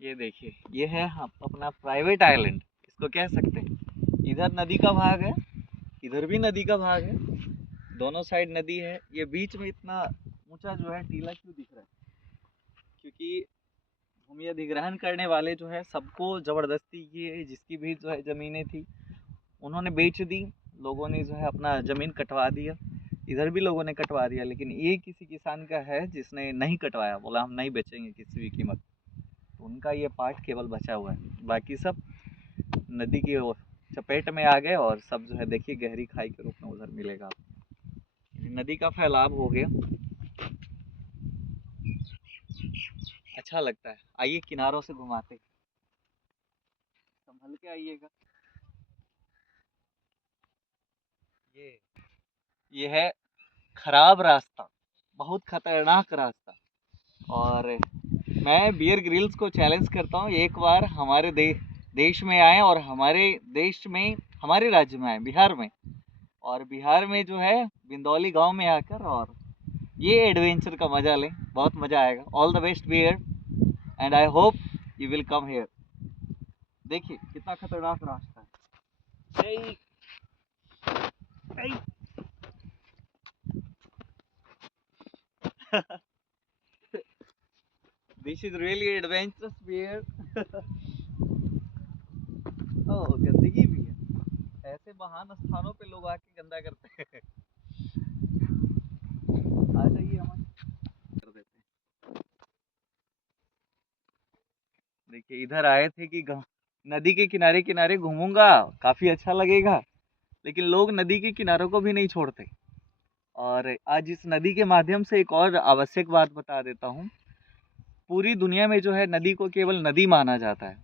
ये देखिए, ये है हम अपना प्राइवेट आइलैंड, इसको कह सकते हैं। इधर नदी का भाग है, इधर भी नदी का भाग है, दोनों साइड नदी है। ये बीच में इतना ऊंचा जो है टीला क्यों दिख रहा है? क्योंकि भूमि अधिग्रहण करने वाले जो है सबको जबरदस्ती ये जिसकी भी जो है जमीनें थी उन्होंने बेच दी। लोगों ने जो है अपना जमीन कटवा दिया, इधर भी लोगों ने कटवा दिया, लेकिन ये किसी किसान का है जिसने नहीं कटवाया, बोला हम नहीं बेचेंगे किसी भी कीमत। तो उनका ये पार्ट केवल बचा हुआ है, बाकी सब नदी की चपेट में आ गए और सब जो है देखिए गहरी खाई के रूप में उधर मिलेगा आपको। नदी का फैलाव हो गया, अच्छा लगता है। आइए किनारों से घुमाते, संभल के आइएगा। ये ये है खराब रास्ता, बहुत खतरनाक रास्ता। और मैं बियर ग्रिल्स को चैलेंज करता हूँ, एक बार हमारे देश में आए और हमारे देश में, हमारे राज्य में आए, बिहार में। और बिहार में जो है बिंदौली गांव में आकर और ये एडवेंचर का मजा लें, बहुत मजा आएगा। All the best bear and I hope you will come here. देखिए कितना खतरनाक रास्ता है। Uh, uh, this is really adventurous bear. Oh गंदगी भी है, ऐसे महान स्थानों पे लोग आके गंदा करते हैं। आ जाइए, हम कर देते हैं। देखिए इधर आए थे कि नदी के किनारे किनारे घूमूंगा, काफी अच्छा लगेगा, लेकिन लोग नदी के किनारों को भी नहीं छोड़ते। और आज इस नदी के माध्यम से एक और आवश्यक बात बता देता हूँ। पूरी दुनिया में जो है नदी को केवल नदी माना जाता है,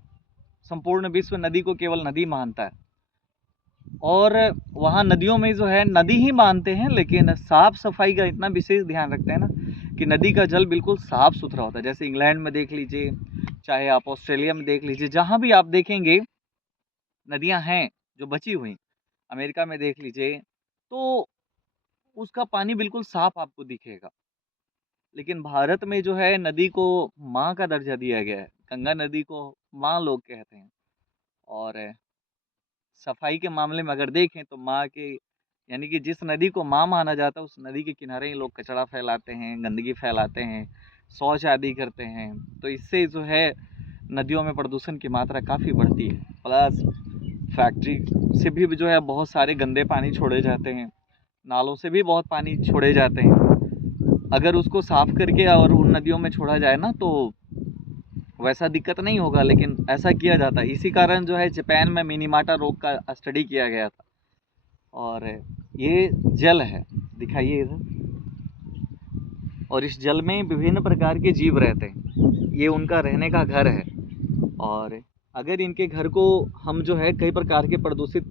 संपूर्ण विश्व नदी को केवल नदी मानता है। और वहाँ नदियों में जो है नदी ही मानते हैं, लेकिन साफ सफाई का इतना विशेष ध्यान रखते हैं ना कि नदी का जल बिल्कुल साफ सुथरा होता है। जैसे इंग्लैंड में देख लीजिए, चाहे आप ऑस्ट्रेलिया में देख लीजिए, जहाँ भी आप देखेंगे नदियाँ हैं जो बची हुई, अमेरिका में देख लीजिए, तो उसका पानी बिल्कुल साफ आपको दिखेगा। लेकिन भारत में जो है नदी को माँ का दर्जा दिया गया है, गंगा नदी को माँ लोग कहते हैं। और सफाई के मामले में अगर देखें तो माँ के, यानी कि जिस नदी को माँ माना जाता है उस नदी के किनारे ही लोग कचरा फैलाते हैं, गंदगी फैलाते हैं, शौच आदि करते हैं। तो इससे जो है नदियों में प्रदूषण की मात्रा काफ़ी बढ़ती है। प्लस फैक्ट्री से भी जो है बहुत सारे गंदे पानी छोड़े जाते हैं, नालों से भी बहुत पानी छोड़े जाते हैं। अगर उसको साफ करके और उन नदियों में छोड़ा जाए ना तो वैसा दिक्कत नहीं होगा, लेकिन ऐसा किया जाता है। इसी कारण जो है जापान में मिनीमाटा रोग का स्टडी किया गया था। और ये जल है, दिखाइए इधर। और इस जल में विभिन्न प्रकार के जीव रहते हैं, ये उनका रहने का घर है। और अगर इनके घर को हम जो है कई प्रकार के प्रदूषित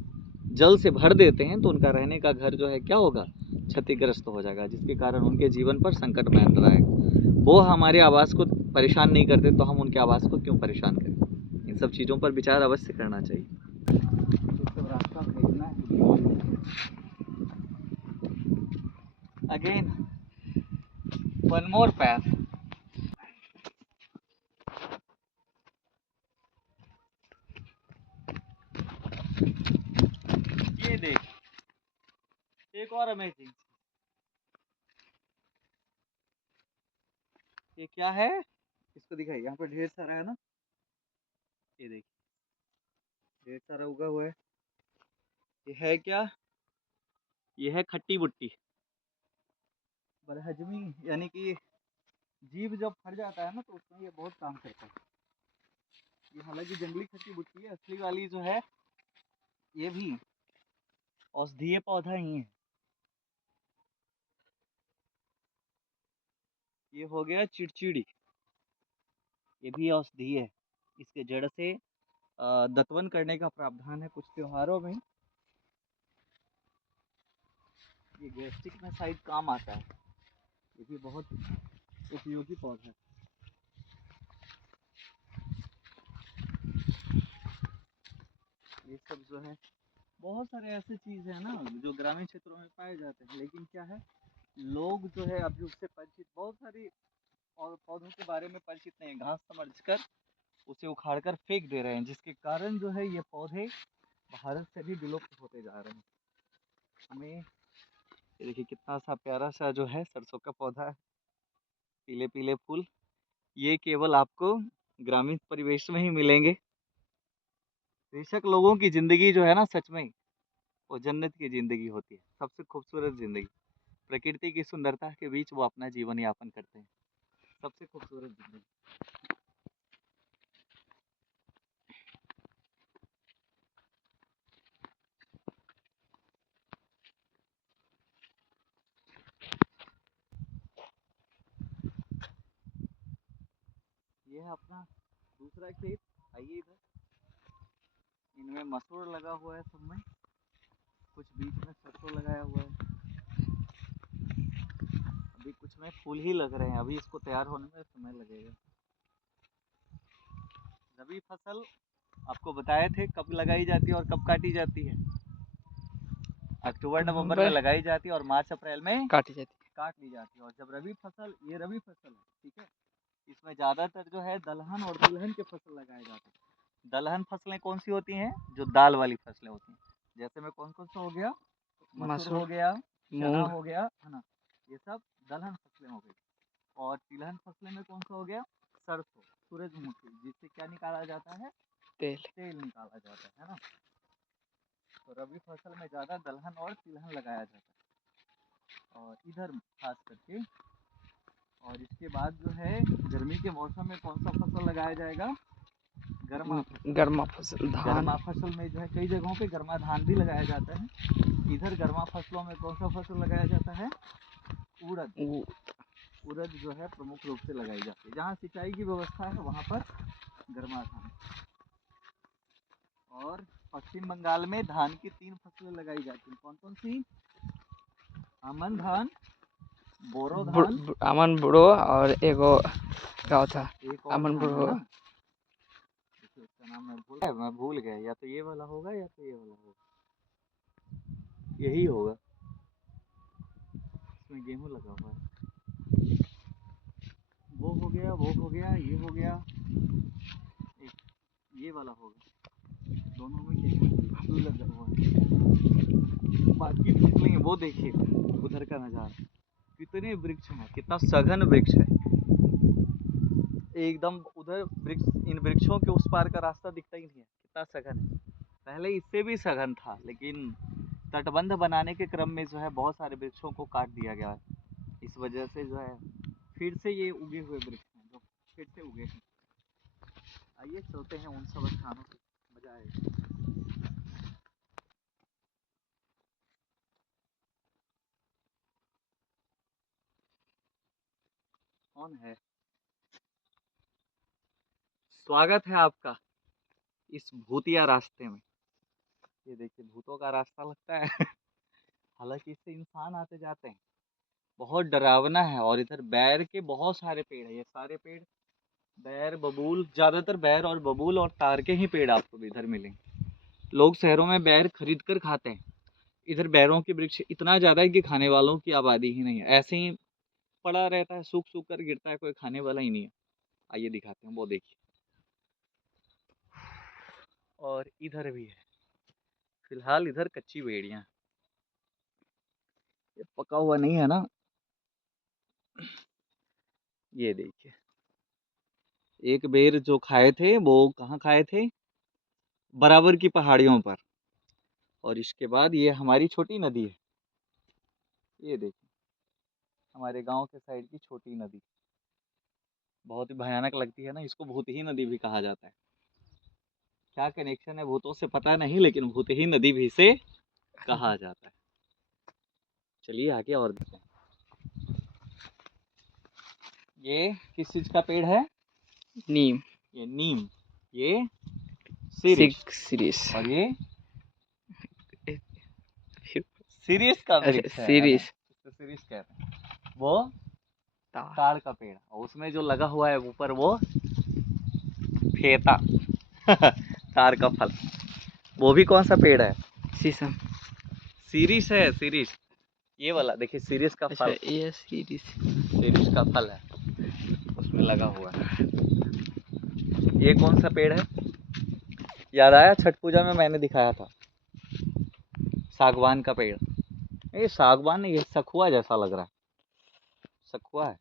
जल से भर देते हैं तो उनका रहने का घर जो है क्या होगा, क्षतिग्रस्त हो जाएगा, जिसके कारण उनके जीवन पर संकट मंडरा आएगा। वो हमारे आवास को परेशान नहीं करते तो हम उनके आवास को क्यों परेशान करें? इन सब चीज़ों पर विचार अवश्य करना चाहिए। तो रास्ता भेजना है अगेन, वन मोर पैथ। ये देख, एक और अमेजिंग, ये क्या है, इसको दिखाइए। यहाँ पर ढेर सारा है ना, ये देखिए ढेर सारा उगा हुआ है। ये है क्या? ये है खट्टी बुट्टी, बरहजमी, यानी कि जीव जब फट जाता है ना तो उसमें ये बहुत काम करता है। ये हालांकि जंगली खट्टी बुट्टी है, असली वाली जो है ये भी औषधीय पौधा ही है। ये हो गया चिड़चिड़ी, ये भी औषधीय है। इसके जड़ से दतवन करने का प्रावधान है कुछ त्योहारों में। ये गैस्ट्रिक में शायद काम आता है, ये भी बहुत उपयोगी पौधा है। ये सब जो है बहुत सारे ऐसे चीज़ है ना जो ग्रामीण क्षेत्रों में पाए जाते हैं, लेकिन क्या है, लोग जो है अभी उससे परिचित, बहुत सारी और पौधों के बारे में परिचित नहीं है। घास समझ कर उसे उखाड़ कर फेंक दे रहे हैं, जिसके कारण जो है ये पौधे भारत से भी विलुप्त होते जा रहे हैं। हमें ये देखिए कितना सा प्यारा सा जो है सरसों का पौधा है, पीले पीले फूल। ये केवल आपको ग्रामीण परिवेश में ही मिलेंगे। बेशक लोगों की जिंदगी जो है ना, सच में वो जन्नत की जिंदगी होती है, सबसे खूबसूरत जिंदगी। प्रकृति की सुंदरता के बीच वो अपना जीवन यापन करते हैं, सबसे खूबसूरत जिंदगी। ये है अपना दूसरा खेत। आइए इधर, इनमें मसूर लगा हुआ है सब में, कुछ बीच में सरसों लगाया हुआ है। अभी कुछ में फूल ही लग रहे हैं, अभी इसको तैयार होने में समय लगेगा। रबी फसल आपको बताए थे कब लगाई जाती है और कब काटी जाती है। अक्टूबर नवंबर में लगाई जाती है और मार्च अप्रैल में काट ली जाती है। और जब रबी फसल, ये रबी फसल है, ठीक है, इसमें ज़्यादातर जो है दलहन और तिलहन के फसल लगाए जाते हैं। दलहन फसलें कौन सी होती हैं? जो दाल वाली फसलें होती हैं, जैसे में कौन कौन सा हो गया, मसूर हो गया, चना हो गया, है ना, ये सब दलहन फसलें हो गई। और तिलहन फसलें में कौन सा हो गया? सरसों, सूरजमुखी, जिससे क्या निकाला जाता है? तेल निकाला जाता है ना। तो रबी फसल में ज़्यादा दलहन और तिलहन लगाया जाता है। और इधर खास करके, और इसके बाद जो है गर्मी के मौसम में कौन सा फसल लगाया जाएगा? गर्मा फसल। गर्मा फसल में जो है कई जगहों पे गर्मा धान भी लगाया जाता है। इधर गर्मा फसलों में कौन सा फसल लगाया जाता है? उड़द। उड़द जो है प्रमुख रूप से लगाई जाती है। जहाँ सिंचाई की व्यवस्था है वहाँ पर गर्मा धान। और पश्चिम बंगाल में धान की 3 फसलें लगाई जाती हैं। कौन कौन सी? अमन धान, बोरो धान, अमन बुड़ो और एगो क्या था, एक और अमन धान है बुड़ो, ना, उसका नाम मैं भूल गया। या तो ये वाला होगा या तो ये वाला होगा, यही होगा। इसमें गेहूं लगा हुआ है। वो हो गया, वो हो गया, ये हो गया, एक ये वाला होगा। दोनों में गेहूं लगा हुआ है। बाकी फसलें वो देखिए उधर का नज़ारा, कितने वृक्ष हैं, कितना सघन वृक्ष है एकदम। उधर वृक्ष, इन वृक्षों के उस पार का रास्ता दिखता ही नहीं है, कितना सघन है। पहले इससे भी सघन था, लेकिन तटबंध बनाने के क्रम में जो है बहुत सारे वृक्षों को काट दिया गया है। इस वजह से जो है फिर से ये उगे हुए वृक्ष हैं जो फिर से उगे हैं। आइए चलते हैं उन सब स्थानों पे, मजा आएगा। कौन है? स्वागत है आपका इस भूतिया रास्ते में। ये देखिए भूतों का रास्ता लगता है। हालांकि इससे इंसान आते जाते हैं, बहुत डरावना है। और इधर बैर के बहुत सारे पेड़ है, ये सारे पेड़ बैर, बबूल, ज्यादातर बैर और बबूल और तार के ही पेड़ आपको इधर मिलेंगे। लोग शहरों में बैर खरीद कर खाते हैं, इधर बैरों के वृक्ष इतना ज्यादा है कि खाने वालों की आबादी ही नहीं है, ऐसे ही पड़ा रहता है, सूख सूख कर गिरता है, कोई खाने वाला ही नहीं है। आइए दिखाते हैं, वो देखिए। और इधर भी है, फिलहाल इधर कच्ची बेड़ियां, ये पका हुआ नहीं है ना। ये देखिए, एक बेर जो खाए थे वो कहाँ खाए थे? बराबर की पहाड़ियों पर। और इसके बाद ये हमारी छोटी नदी है, ये देखिए हमारे गांव के साइड की छोटी नदी, बहुत ही भयानक लगती है ना, इसको भूतही नदी भी कहा जाता है। क्या कनेक्शन है भूतों से पता नहीं, लेकिन भूतही नदी भी से कहा जाता है। चलिए आगे और देखते हैं। ये किस चीज का पेड़ है? नीम, ये नीम, ये सीरीज, और ये सीरीज का वृक्ष है ना? इसको सीरीज कहते हैं। वो ताड़ का पेड़, और उसमें जो लगा हुआ है ऊपर वो फेता। ताड़ का फल। वो भी कौन सा पेड़ है? शीशम, सीरीज है, सीरीज। ये वाला देखिए सीरीज का फल, ये सीरीज सीरीज का फल है, उसमें लगा हुआ है। ये कौन सा पेड़ है? याद आया, छठ पूजा में मैंने दिखाया था, सागवान का पेड़। ये सागवान नहीं, ये सखुआ जैसा लग रहा है। सखुआ है।